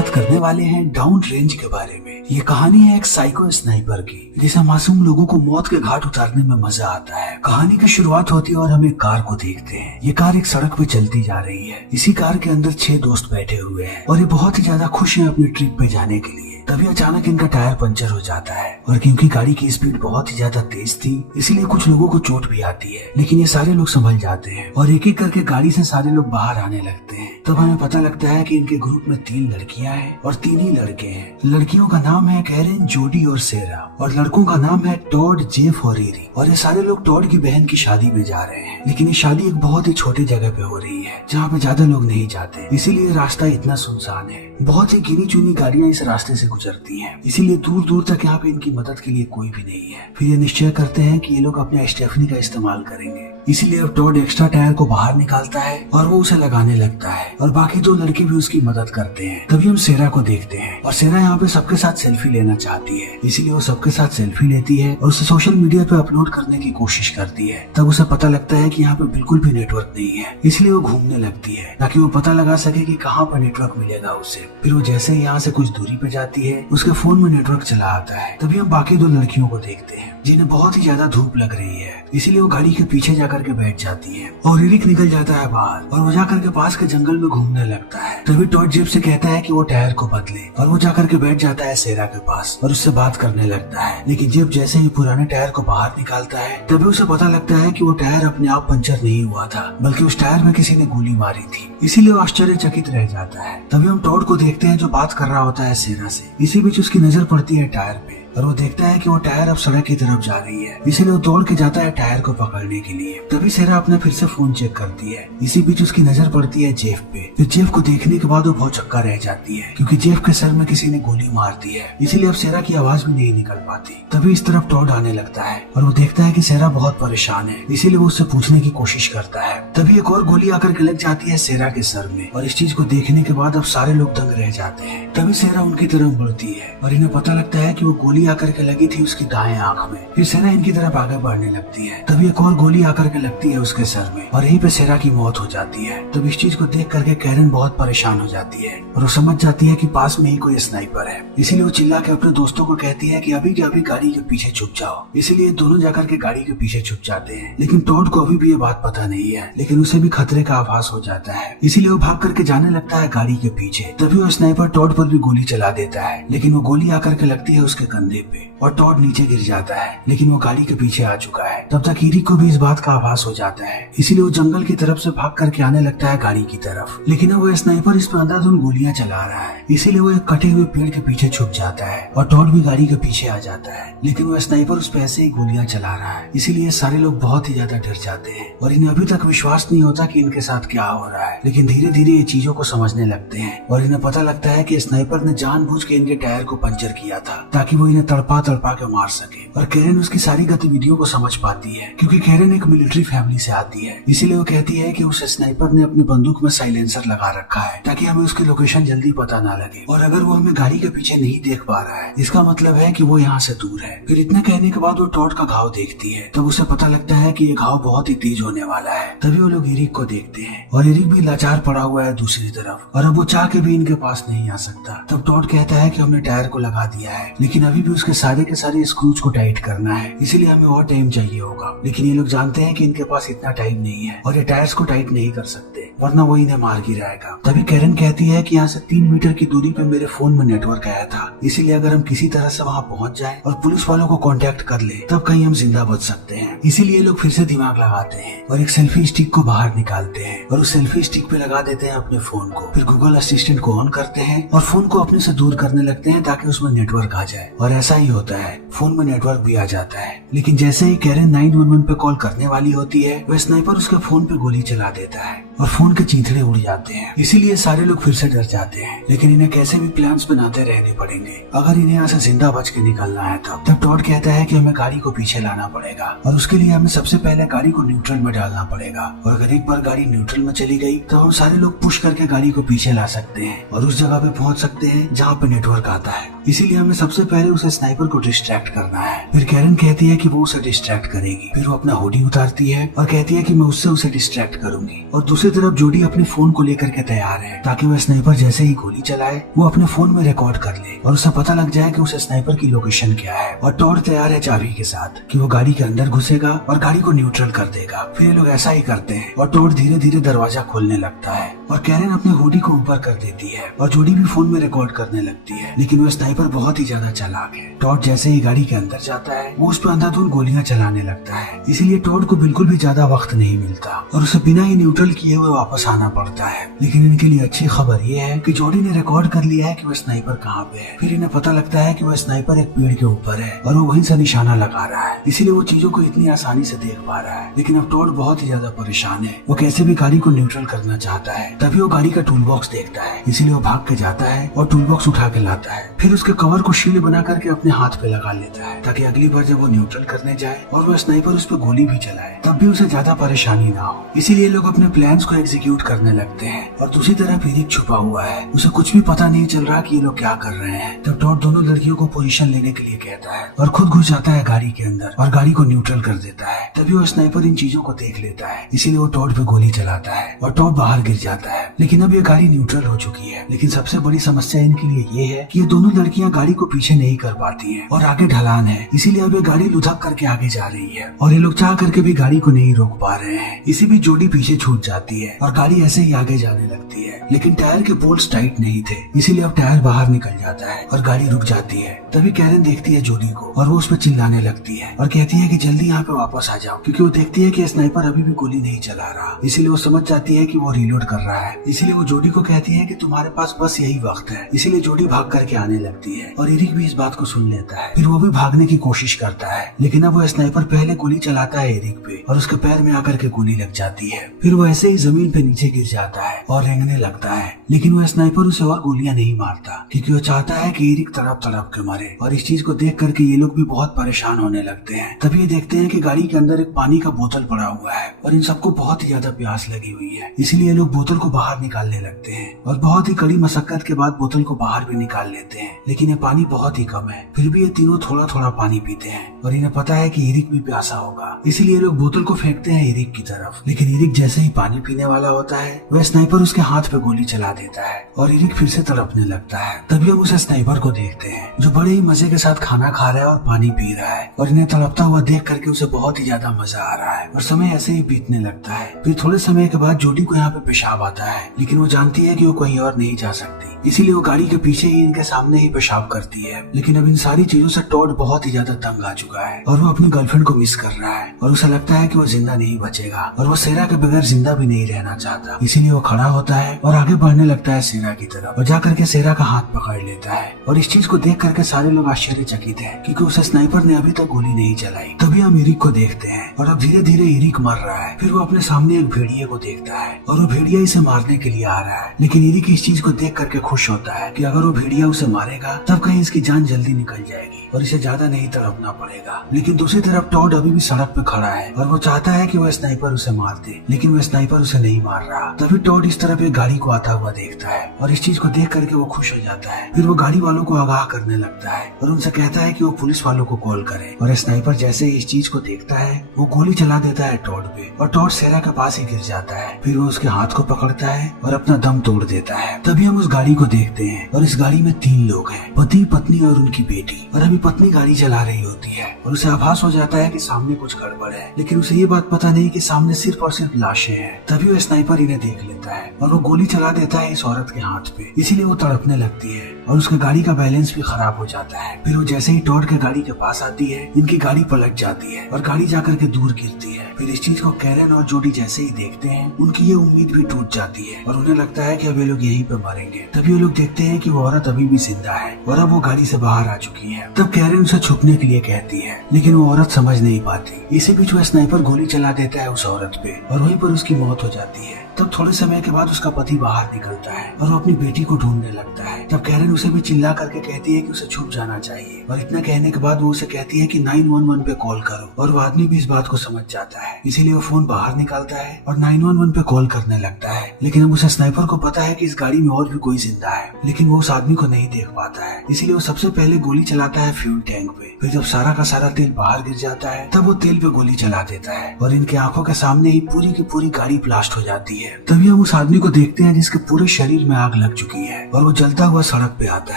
बात करने वाले हैं डाउन रेंज के बारे में। ये कहानी है एक साइको स्नाइपर की, जिसे मासूम लोगों को मौत के घाट उतारने में मजा आता है। कहानी की शुरुआत होती है और हम एक कार को देखते हैं। ये कार एक सड़क पे चलती जा रही है। इसी कार के अंदर 6 दोस्त बैठे हुए हैं और ये बहुत ही ज्यादा खुश हैं अपनी ट्रिप पे जाने के लिए। तभी अचानक इनका टायर पंचर हो जाता है और क्योंकि गाड़ी की स्पीड बहुत ही ज्यादा तेज थी, इसीलिए कुछ लोगों को चोट भी आती है, लेकिन ये सारे लोग संभल जाते हैं और एक एक करके गाड़ी से सारे लोग बाहर आने लगते हैं। तब हमें पता लगता है कि इनके ग्रुप में 3 लड़कियां हैं और 3 ही लड़के हैं। लड़कियों का नाम है कैरन, जोडी और सेरा और लड़कों का नाम है टॉड, जेफ और एरी। और ये सारे लोग टॉड की बहन की शादी में जा रहे हैं, लेकिन ये शादी एक बहुत ही छोटी जगह पे हो रही है जहाँ पे ज्यादा लोग नहीं जाते, इसीलिए रास्ता इतना सुनसान है। बहुत ही गिनी चुनी गाड़ियां इस रास्ते से गुजरती हैं, इसीलिए दूर दूर तक यहाँ पे इनकी मदद के लिए कोई भी नहीं है। फिर ये निश्चय करते हैं कि ये लोग अपने स्टेफनी का इस्तेमाल करेंगे, इसीलिए अब टॉड एक्स्ट्रा टायर को बाहर निकालता है और वो उसे लगाने लगता है और बाकी 2 लड़के भी उसकी मदद करते हैं। तभी हम सेरा को देखते हैं और सेरा यहाँ पे सबके साथ सेल्फी लेना चाहती है, इसीलिए वो सबके साथ सेल्फी लेती है और उसे सोशल मीडिया पे अपलोड करने की कोशिश करती है। तब उसे पता लगता है कि यहाँ पे बिल्कुल भी नेटवर्क नहीं है, इसलिए वो घूमने लगती है ताकि वो पता लगा सके कि कहाँ पर नेटवर्क मिलेगा उसे। फिर वो जैसे ही यहाँ से कुछ दूरी पे जाती है, उसके फोन में नेटवर्क चला आता है। तभी हम बाकी 2 लड़कियों को देखते हैं जिन्हें बहुत ही ज्यादा धूप लग रही है, इसीलिए वो गाड़ी के पीछे जाकर के बैठ जाती है और एरिक निकल जाता है बाहर और वो जाकर के पास के जंगल में घूमने लगता है। तभी टॉड जेब से कहता है कि वो टायर को बदले और वो जाकर के बैठ जाता है सेरा के पास और उससे बात करने लगता है। लेकिन जेब जैसे ही पुराने टायर को बाहर निकालता है, तभी उसे पता लगता है कि वो टायर अपने आप पंचर नहीं हुआ था, बल्कि उस टायर में किसी ने गोली मारी थी, इसीलिए वो आश्चर्यचकित रह जाता है। तभी हम टॉड को देखते हैं जो बात कर रहा होता है सेरा से। इसी बीच उसकी नजर पड़ती है टायर पे और वो देखता है कि वो टायर अब सड़क की तरफ जा रही है, इसीलिए वो दौड़ के जाता है टायर को पकड़ने के लिए। तभी सेरा अपना फिर से फोन चेक करती है। इसी बीच उसकी नजर पड़ती है जेफ पे। फिर जेफ को देखने के बाद वो बहुत चक्का रह जाती है क्योंकि जेफ के सर में किसी ने गोली मार दी है, इसीलिए अब सेरा की आवाज भी नहीं निकल पाती। तभी इस तरफ टॉड आने लगता है और वो देखता है कि सेरा बहुत परेशान है, इसीलिए वो उससे पूछने की कोशिश करता है। तभी एक और गोली आकर के लग जाती है सेरा के सर में और इस चीज को देखने के बाद अब सारे लोग दंग रह जाते हैं। तभी सेरा उनकी तरफ बढ़ती है और इन्हें पता लगता है कि वो गोली आकर के लगी थी उसकी दाएं आंख में। फिर सेरा इनकी तरफ आगे बढ़ने लगती है। तभी एक और गोली आकर के लगती है उसके सर में और यहीं पे सेरा की मौत हो जाती है। तब इस चीज को देख करके कैरन बहुत परेशान हो जाती है और वो समझ जाती है कि पास में ही कोई स्नाइपर है, इसीलिए वो चिल्ला के अपने दोस्तों को कहती है कि अभी के अभी गाड़ी के पीछे छुप जाओ। इसीलिए दोनों जाकर के गाड़ी के पीछे छुप जाते हैं, लेकिन टॉड को अभी भी ये बात पता नहीं है, लेकिन उसे भी खतरे का आभास हो जाता है, इसीलिए वो भाग करके जाने लगता है गाड़ी के पीछे। तभी वो स्नाइपर टॉड पर भी गोली चला देता है, लेकिन वो गोली आकर के लगती है उसके कंधे पे और टॉड नीचे गिर जाता है, लेकिन वो गाड़ी के पीछे आ चुका है। तब तक एरिक को भी इस बात का आभास हो जाता है, इसीलिए वो जंगल की तरफ से भाग करके आने लगता है गाड़ी की तरफ। लेकिन वो स्नाइपर इस पर अंधाधुंध गोलियां चला रहा है, इसीलिए वो एक कटे हुए पेड़ के पीछे छुप जाता है और टॉड भी गाड़ी के पीछे आ जाता है, लेकिन वो स्नाइपर उस पर ऐसे ही गोलियां चला रहा है, इसीलिए सारे लोग बहुत ही ज्यादा डर जाते हैं और इन्हें अभी तक विश्वास नहीं होता कि इनके साथ क्या हो रहा है। लेकिन धीरे धीरे ये चीजों को समझने लगते हैं और इन्हें पता लगता है कि स्नाइपर ने जानबूझ के इनके टायर को पंचर किया था ताकि वो इन्हें तड़पा तड़पा के मार सके। और कैरन उसकी सारी गतिविधियों को समझ पाती है क्योंकि कैरन एक मिलिट्री फैमिली से आती है, इसीलिए वो कहती है कि उस स्नाइपर ने अपनी बंदूक में साइलेंसर लगा रखा है ताकि हमें उसकी लोकेशन जल्दी पता ना लगे, और अगर वो हमें गाड़ी के पीछे नहीं देख पा रहा है इसका मतलब है कि वो यहाँ से दूर है। फिर इतना कहने के बाद वो टॉड का घाव देखती है, तब उसे पता लगता है कि ये घाव बहुत ही तेज होने वाला है। तभी वो लोग एरिक को देखते हैं और एरिक भी लाचार पड़ा हुआ है दूसरी तरफ और अब वो चाह के भी इनके पास नहीं आ सकता। तब टॉड कहता है कि हमने टायर को लगा दिया है, लेकिन अभी भी उसके सारे के सारे स्क्रूज को टाइट करना है, इसीलिए हमें और टाइम चाहिए होगा। लेकिन ये लोग जानते हैं कि इनके पास इतना टाइम नहीं है और ये टायर्स को टाइट नहीं कर सकते, वरना वो इन्हें मार गिराएगा। तभी कैरन कहती है कि यहाँ से 3 मीटर की दूरी पे मेरे फोन में नेटवर्क आया था, इसीलिए अगर हम किसी तरह से वहाँ पहुँच जाए और पुलिस वालों को कांटेक्ट कर ले तब कहीं हम जिंदा बच सकते हैं। इसीलिए लोग फिर से दिमाग लगाते हैं और एक सेल्फी स्टिक को बाहर निकालते हैं और उस सेल्फी स्टिक पे लगा देते हैं अपने फोन को। फिर गूगल असिस्टेंट को ऑन करते हैं और फोन को अपने से दूर करने लगते हैं ताकि उसमें नेटवर्क आ जाए, और ऐसा ही होता है, फोन में नेटवर्क भी आ जाता है। लेकिन जैसे ही कैरन 911 पे कॉल करने वाली होती है, वह स्नाइपर उसके फोन पे गोली चला देता है और फोन के चीथड़े उड़ जाते हैं। इसीलिए सारे लोग फिर से डर जाते हैं, लेकिन इन्हें कैसे भी प्लान्स बनाते रहने पड़ेंगे अगर इन्हें यहाँ से जिंदा बच के निकलना है। तब टॉड कहता है कि हमें गाड़ी को पीछे लाना पड़ेगा और उसके लिए हमें सबसे पहले गाड़ी को न्यूट्रल में डालना पड़ेगा, और अगर एक बार गाड़ी न्यूट्रल में चली गई तो हम सारे लोग पुश करके गाड़ी को पीछे ला सकते हैं और उस जगह पे पहुंच सकते हैं जहाँ पे नेटवर्क आता है। इसीलिए हमें सबसे पहले उसे स्नाइपर को डिस्ट्रैक्ट करना है। फिर कैरन कहती है कि वो उसे डिस्ट्रैक्ट करेगी। फिर वो अपना हुडी उतारती है और कहती है कि मैं उससे उसे डिस्ट्रैक्ट करूंगी। और दूसरी तरफ जोडी अपने फोन को लेकर के तैयार है ताकि वह स्नाइपर जैसे ही गोली चलाए वो अपने फोन में रिकॉर्ड कर ले और उसे पता लग जाए कि उसे स्नाइपर की लोकेशन क्या है। और टॉड तैयार है चाबी के साथ कि वो गाड़ी के अंदर घुसेगा और गाड़ी को न्यूट्रल कर देगा। फिर ये लोग ऐसा ही करते हैं और टॉड धीरे धीरे दरवाजा खोलने लगता है और कैरन अपने हुडी को ऊपर कर देती है और जोडी भी फोन में रिकॉर्ड करने लगती है। लेकिन वो स्नाइपर बहुत ही ज्यादा चालाक है। टॉड जैसे ही गाड़ी के अंदर जाता है वो उस पर अंधाधुंध गोलियां चलाने लगता है। इसीलिए टॉड को बिल्कुल भी ज्यादा वक्त नहीं मिलता और उसे बिना ही न्यूट्रल किए हुए वापस आना पड़ता है। लेकिन इनके लिए अच्छी खबर ये है कि जोडी ने रिकॉर्ड कर लिया है कि वह स्नाइपर कहाँ पे है। फिर इन्हें पता लगता है कि वह स्नाइपर एक पेड़ के ऊपर है और वो वहीं से निशाना लगा रहा है। इसीलिए वो चीजों को इतनी आसानी से देख पा रहा है। लेकिन अब टॉड बहुत ही ज्यादा परेशान है। वो कैसे भी गाड़ी को न्यूट्रल करना चाहता है। तभी वो गाड़ी का टूल बॉक्स देखता है। इसीलिए वो भाग के जाता है और टूल बॉक्स उठा के लाता है। फिर उसके कवर को शील्ड बना करके अपने हाथ पे लगा लेता है ताकि अगली बार जब वो न्यूट्रल करने जाए और वो स्नाइपर उस पर गोली भी चलाए तब भी उसे ज्यादा परेशानी ना हो। इसीलिए लोग अपने प्लान्स को एग्जीक्यूट करने लगते हैं। और दूसरी तरफ एरिक छुपा हुआ है। उसे कुछ भी पता नहीं चल रहा कि ये लोग क्या कर रहे हैं। तब टॉड दोनों लड़कियों को पोजीशन लेने के लिए कहता है और खुद घुस जाता है गाड़ी के अंदर और गाड़ी को न्यूट्रल कर देता है। तभी वो स्नाइपर इन चीजों को देख लेता है। इसीलिए वो टॉड पे गोली चलाता है और टॉड बाहर गिर जाता है। लेकिन अब ये गाड़ी न्यूट्रल हो चुकी है। लेकिन सबसे बड़ी समस्या इनके लिए ये है कि ये दोनों लड़कियां गाड़ी को पीछे नहीं कर पाती हैं और आगे ढलान है। इसीलिए अब ये गाड़ी लुढ़क करके आगे जा रही है और ये लोग चाह करके भी गाड़ी को नहीं रोक पा रहे हैं। इसी बीच जोडी पीछे छूट जाती है और गाड़ी ऐसे ही आगे जाने लगती है। लेकिन टायर के बोल्ट्स टाइट नहीं थे। इसीलिए अब टायर बाहर निकल जाता है और गाड़ी रुक जाती है। तभी कैरन देखती है जोडी को और वो उस पर चिल्लाने लगती है और कहती है कि जल्दी यहाँ पे वापस आ जाओ, क्योंकि वो देखती है कि स्नाइपर अभी भी गोली नहीं चला रहा। इसीलिए वो समझ जाती है कि वो रीलोड कर रहा है। इसीलिए वो जोडी को कहती है कि तुम्हारे पास बस यही वक्त है। इसीलिए जोडी भाग करके आने लगती है और एरिक भी इस बात को सुन लेता है। फिर वो भी भागने की कोशिश करता है। लेकिन अब वो स्नाइपर पहले गोली चलाता है एरिक पे और उसके पैर में आकर के गोली लग जाती है। फिर वो ऐसे ही जमीन पे नीचे गिर जाता है और रेंगने लगता है। लेकिन वो स्नाइपर उसे और गोलियां नहीं मारता क्योंकि वो चाहता है कि एरिक तड़प तड़प के मरे। और इस चीज को देख करके ये लोग भी बहुत परेशान होने लगते हैं। तभी ये देखते हैं कि गाड़ी के अंदर एक पानी का बोतल पड़ा हुआ है और इन सबको बहुत ही ज्यादा प्यास लगी हुई है। इसीलिए ये लोग बोतल को बाहर निकालने लगते हैं और बहुत ही कड़ी मशक्कत के बाद बोतल को बाहर भी निकाल लेते हैं। लेकिन ये पानी बहुत ही कम है। फिर भी ये तीनों थोड़ा थोड़ा पानी पीते हैं और इन्हें पता है कि एरिक भी प्यासा होगा। इसीलिए लोग बोतल को फेंकते हैं एरिक की तरफ। लेकिन एरिक जैसे ही पानी पीने वाला होता है वह स्नाइपर उसके हाथ पे गोली चला देता है और एरिक फिर से तड़पने लगता है। तभी हम उस स्नाइपर को देखते हैं जो बड़े ही मजे के साथ खाना खा रहा है और पानी पी रहा है और इन्हें तड़पता हुआ देख करके उसे बहुत ही ज्यादा मजा आ रहा है और समय ऐसे ही बीतने लगता है। फिर थोड़े समय के बाद जोडी को यहाँ पे पेशाब आता है, लेकिन वो जानती है कि वो कहीं और नहीं जा सकती। इसीलिए वो गाड़ी के पीछे ही इनके सामने ही पेशाब करती है। लेकिन अब इन सारी चीजों से टॉड बहुत ही ज्यादा तंग आ चुका है और वो अपनी गर्लफ्रेंड को मिस कर रहा है और उसे लगता है कि वो जिंदा नहीं बचेगा और वो सेरा के बगैर जिंदा भी नहीं रहना चाहता। इसीलिए वो खड़ा होता है और आगे बढ़ने लगता है सेरा की तरफ और जाकर के सेरा का हाथ पकड़ लेता है। और इस चीज को देख करके सारे लोग आश्चर्यचकित हैं क्योंकि उसे स्नाइपर ने अभी तक गोली नहीं चलाई। तभी हम एरिक को देखते हैं और अब धीरे धीरे एरिक मर रहा है। फिर वो अपने सामने एक भेड़िए को देखता है और वो भेड़िया इसे मारने के लिए आ रहा है। लेकिन एरिक इस चीज को देख करके खुश होता है कि अगर वो भेड़िया उसे मारेगा तब कहीं इसकी जान जल्दी निकल जाएगी और इसे ज्यादा नहीं तड़पना पड़ेगा। लेकिन दूसरी तरफ टॉड अभी भी सड़क पे खड़ा है और वो चाहता है कि वह स्नाइपर उसे मार दे, लेकिन वह स्नाइपर उसे नहीं मार रहा। तभी टॉड इस तरफ एक गाड़ी को आता हुआ देखता है और इस चीज को देख करके वो खुश हो जाता है। फिर वो गाड़ी वालों को आगाह करने लगता है और उनसे कहता है कि वो पुलिस वालों को कॉल करे। और स्नाइपर जैसे ही इस चीज को देखता है वो गोली चला देता है टॉड पे और टॉड सेरा के पास ही गिर जाता है। फिर वो उसके हाथ को पकड़ता है और अपना दम तोड़ देता है। तभी हम उस गाड़ी को देखते हैं और इस गाड़ी में 3 लोग हैं, पति पत्नी और उनकी बेटी। और अभी पत्नी गाड़ी चला रही होती है और उसे आभास हो जाता है कि सामने कुछ गड़बड़ है, लेकिन उसे ये बात पता नहीं कि सामने सिर्फ और सिर्फ लाशें हैं। तभी वो स्नाइपर इन्हें देख लेता है और वो गोली चला देता है इस औरत के हाथ पे। इसीलिए वो तड़पने लगती है और उसके गाड़ी का बैलेंस भी खराब हो जाता है। फिर वो जैसे ही टॉड के गाड़ी के पास आती है इनकी गाड़ी पलट जाती है और गाड़ी जाकर के दूर गिरती है। फिर इस चीज को कैरन और जोडी जैसे ही देखते हैं उनकी ये उम्मीद भी टूट जाती है और उन्हें लगता है कि अब ये लोग यहीं पे मरेंगे। तभी वो लोग देखते हैं कि वो औरत अभी भी जिंदा है और अब वो गाड़ी से बाहर आ चुकी है। तब कैरन उसे छुपने के लिए कहती है, लेकिन वो औरत समझ नहीं पाती। इसी बीच वह स्नाइपर गोली चला देता है उस औरत पे और वहीं पर उसकी मौत हो जाती है। तब थोड़े समय के बाद उसका पति बाहर निकलता है और वो अपनी बेटी को ढूंढने लगता है। तब कैरन उसे भी चिल्ला करके कहती है कि उसे छुप जाना चाहिए और इतना कहने के बाद वो उसे कहती है कि 911 पे कॉल करो और वो आदमी भी इस बात को समझ जाता है। इसीलिए वो फोन बाहर निकालता है और 911 पे कॉल करने लगता है। लेकिन अब उसे स्नाइपर को पता है कि इस गाड़ी में और भी कोई जिंदा है, लेकिन वो उस आदमी को नहीं देख पाता है। इसीलिए वो सबसे पहले गोली चलाता है फ्यूल टैंक पे। फिर जब सारा का सारा तेल बाहर गिर जाता है तब वो तेल पे गोली चला देता है और इनके आंखों के सामने ही पूरी की पूरी गाड़ी ब्लास्ट हो जाती है। तभी हम उस आदमी को देखते हैं जिसके पूरे शरीर में आग लग चुकी है और वो जलता हुआ सड़क पे आता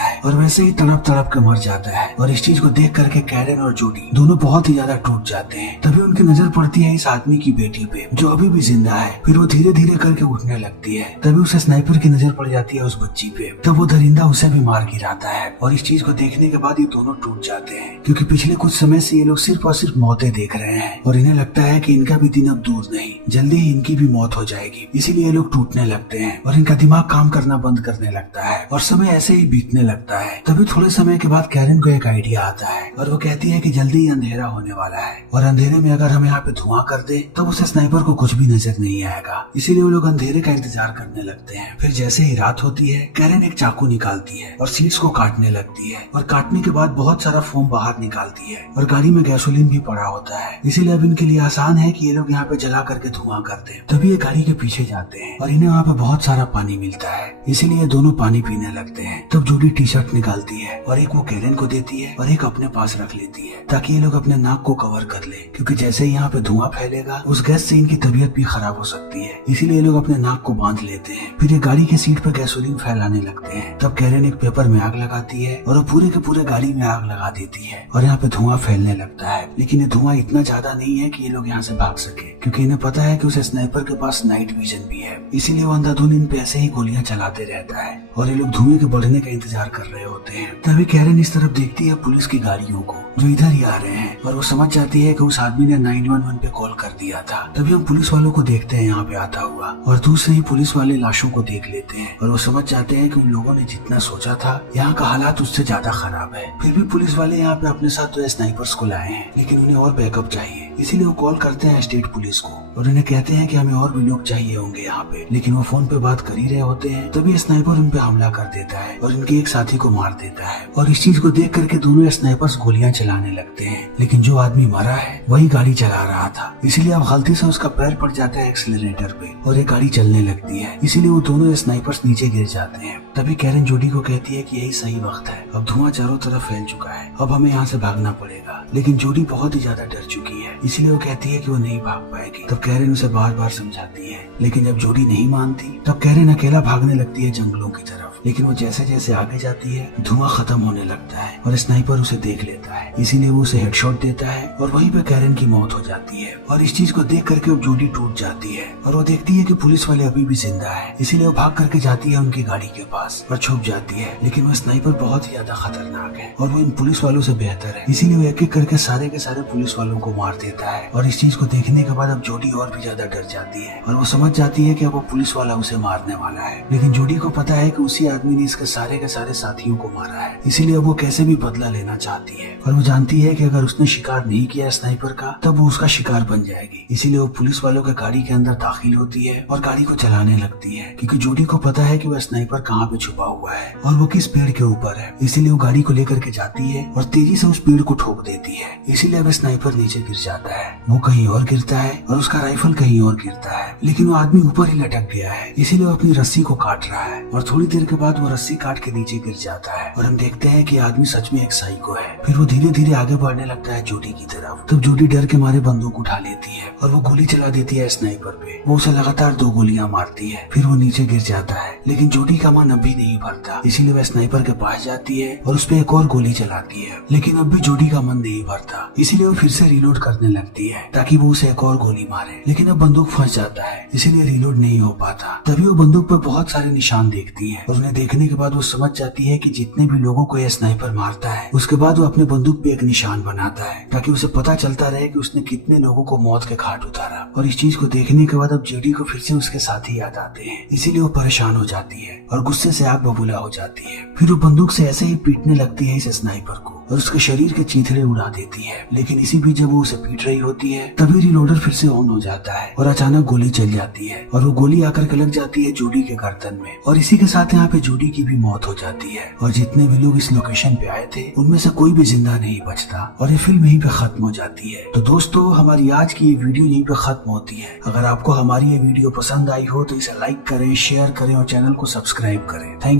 है और वैसे ही तड़प तड़प के मर जाता है। और इस चीज को देख करके कैरन और जोडी दोनों बहुत ही ज्यादा टूट जाते हैं। तभी उनकी नजर पड़ती है इस आदमी की बेटी पे जो अभी भी जिंदा है। फिर वो धीरे धीरे करके उठने लगती है। तभी उसे स्नाइपर की नजर पड़ जाती है उस बच्ची पे। तब वो दरिंदा उसे भी मार गिराता है और इस चीज को देखने के बाद ये दोनों टूट जाते हैं, क्योंकि पिछले कुछ समय से ये लोग सिर्फ और सिर्फ मौतें देख रहे हैं और इन्हें लगता है कि इनका भी दिन अब दूर नहीं, जल्दी ही इनकी भी मौत हो जाएगी। इसीलिए ये लोग टूटने लगते हैं और इनका दिमाग काम करना बंद करने लगता है और समय ऐसे ही बीतने लगता है। तभी थोड़े समय के बाद कैरन को एक आइडिया आता है और वो कहती है कि जल्दी ही अंधेरा होने वाला है और अंधेरे में अगर हम यहाँ पे धुआं कर दे तो उसे स्नाइपर को कुछ भी नजर नहीं आएगा। इसीलिए वो लोग अंधेरे का इंतजार करने लगते हैं। फिर जैसे ही रात होती है कैरन एक चाकू निकालती है और सीट्स को काटने लगती है और काटने के बाद बहुत सारा फोम बाहर निकालती है और गाड़ी में गैसोलीन भी पड़ा होता है। इसीलिए अब इनके लिए आसान है कि ये लोग यहाँ पे जला करके धुआं करते हैं। तभी ये गाड़ी के पीछे जाते हैं और इन्हें वहाँ पे बहुत सारा पानी मिलता है, इसीलिए दोनों पानी पीने लगते हैं। तब जोडी टी शर्ट निकालती है और एक वो कैरन को देती है और एक अपने पास रख लेती है ताकि ये लोग अपने नाक को कवर कर ले, क्योंकि जैसे ही यहाँ पे धुआं फैलेगा उस गैस से इनकी तबीयत भी खराब हो सकती है। इसीलिए ये लोग अपने नाक को बांध लेते हैं। फिर ये गाड़ी के सीट पे गैसोलीन फैलाने लगते हैं। तब कैरन एक पेपर में आग लगाती है और वो पूरे के पूरे गाड़ी में आग लगा देती है और यहाँ पे धुआं फैलने लगता है। लेकिन ये धुआं इतना ज्यादा नहीं है कि ये लोग यहाँ से भाग सके, क्योंकि इन्हें पता है कि उसे स्नाइपर के पास नाइट विजन भी है। इसीलिए वो अंधाधुन इन पे ऐसे ही गोलियां चलाते रहता है और ये लोग धुएं के बढ़ने का इंतजार कर रहे होते हैं। तभी कैरन इस तरफ देखती है पुलिस की गाड़ियों को जो इधर ही आ रहे हैं और वो समझ जाती है कि उस आदमी ने 911 पे कॉल कर दिया था। तभी हम पुलिस वालों को देखते हैं यहाँ पे आता हुआ और दूसरे ही पुलिस वाले लाशों को देख लेते हैं और वो समझ जाते हैं कि उन लोगों ने जितना सोचा था यहाँ का हालात उससे ज्यादा खराब है। फिर भी पुलिस वाले यहाँ पे अपने साथ 2 स्नाइपर्स को लाए हैं, लेकिन उन्हें और बैकअप चाहिए। इसीलिए वो कॉल करते हैं स्टेट पुलिस को और उन्हें कहते हैं कि हमें और भी लोग चाहिए होंगे यहाँ पे। लेकिन वो फोन पे बात कर ही रहे होते हैं तभी स्नाइपर उन पे हमला कर देता है और इनके एक साथी को मार देता है। और इस चीज को देख करके दोनों स्नाइपर्स गोलियां चलाने लगते हैं, लेकिन जो आदमी मरा है वही गाड़ी चला रहा था। इसीलिए अब गलती से उसका पैर पड़ जाता है एक्सीलरेटर पे और ये गाड़ी चलने लगती है। इसीलिए वो दोनों स्नाइपर्स नीचे गिर जाते हैं। तभी कैरन जोडी को कहती है कि यही सही वक्त है, अब धुआं चारों तरफ फैल चुका है, अब हमें यहाँ से भागना पड़ेगा। लेकिन जोडी बहुत ही ज्यादा डर चुकी है, इसलिए वो कहती है कि वो नहीं भाग पाएगी। तब कैरन उसे बार बार समझाती है, लेकिन जब जोडी नहीं मानती तब कैरन अकेला भागने लगती है जंगलों की तरफ। लेकिन वो जैसे जैसे आगे जाती है धुआं खत्म होने लगता है और स्नाइपर उसे देख लेता है। इसीलिए वो उसे हेडशॉट देता है और वहीं पे कैरन की मौत हो जाती है। और इस चीज को देख करके अब जोडी टूट जाती है और वो देखती है कि पुलिस वाले अभी भी जिंदा है। इसीलिए वो भाग करके जाती है उनकी गाड़ी के पास और छुप जाती है। लेकिन वो स्नाइपर बहुत ही ज्यादा खतरनाक है और वो इन पुलिस वालों से बेहतर है, इसीलिए वो एक एक करके सारे के सारे पुलिस वालों को मार देता है। और इस चीज को देखने के बाद अब जोडी और भी ज्यादा डर जाती है और वो समझ जाती है कि अब वो पुलिस वाला उसे मारने वाला है। लेकिन जोडी को पता है कि उसी आदमी ने इसके सारे के सारे साथियों को मारा है, इसीलिए वो कैसे भी बदला लेना चाहती है। और वो जानती है कि अगर उसने शिकार नहीं किया स्नाइपर का तब वो उसका शिकार बन जाएगी। इसीलिए वो पुलिस वालों के गाड़ी के अंदर दाखिल होती है और गाड़ी को चलाने लगती है, क्योंकि जोडी को पता है कि वह स्नाइपर कहाँ पे छुपा हुआ है और वो किस पेड़ के ऊपर है। इसीलिए वो गाड़ी को लेकर के जाती है और तेजी से उस पेड़ को ठोक देती है। इसीलिए अब स्नाइपर नीचे गिर जाता है, वो कहीं और गिरता है और उसका राइफल कहीं और गिरता है। लेकिन वो आदमी ऊपर ही लटक गया है, इसीलिए वो अपनी रस्सी को काट रहा है और थोड़ी देर के बाद वो रस्सी काट के नीचे गिर जाता है और हम देखते हैं कि आदमी सच में एक साइको है। फिर वो धीरे धीरे आगे बढ़ने लगता है जोडी की तरफ। तब जोडी डर के मारे बंदूक उठा लेती है और वो गोली चला देती है स्नाइपर पे। वो उसे लगातार 2 गोलियां मारती है, फिर वो नीचे गिर जाता है। लेकिन जोडी का मन अब भी नहीं भरता, इसीलिए वह स्नाइपर के पास जाती है और उस पे एक और गोली चलाती है। लेकिन अब भी जोडी का मन नहीं भरता, इसीलिए वो फिर से रिलोड करने लगती है ताकि वो उसे एक और गोली मारे। लेकिन अब बंदूक फंस जाता है, इसीलिए रिलोड नहीं हो पाता। तभी वो बंदूक पर बहुत सारे निशान देखती है और उन्हें देखने के बाद वो समझ जाती है कि जितने भी लोगों को यह स्नाइपर मारता है उसके बाद वो अपने बंदूक पे एक निशान बनाता है ताकि उसे पता चलता रहे कि उसने कितने लोगों को मौत के घाट उतारा। और इस चीज को देखने के बाद अब जोडी को फिर से उसके साथी याद आते हैं, इसीलिए वो परेशान हो जाती है और गुस्से से आग बबूला हो जाती है। फिर वो बंदूक से ऐसे ही पीटने लगती है इस स्नाइपर को और उसके शरीर के चीथड़े उड़ा देती है। लेकिन इसी बीच जब वो उसे पीट रही होती है तभी रिलोडर फिर से ऑन हो जाता है और अचानक गोली चल जाती है और वो गोली आकर के लग जाती है जूडी के गर्दन में और इसी के साथ यहाँ पे जूडी की भी मौत हो जाती है और जितने भी लोग इस लोकेशन पे आए थे उनमें से कोई भी जिंदा नहीं बचता और ये फिल्म यहीं पे खत्म हो जाती है। तो दोस्तों हमारी आज की ये वीडियो यहीं पे खत्म होती है। अगर आपको हमारी ये वीडियो पसंद आई हो तो इसे लाइक करें, शेयर करें और चैनल को सब्सक्राइब करें। Thank you.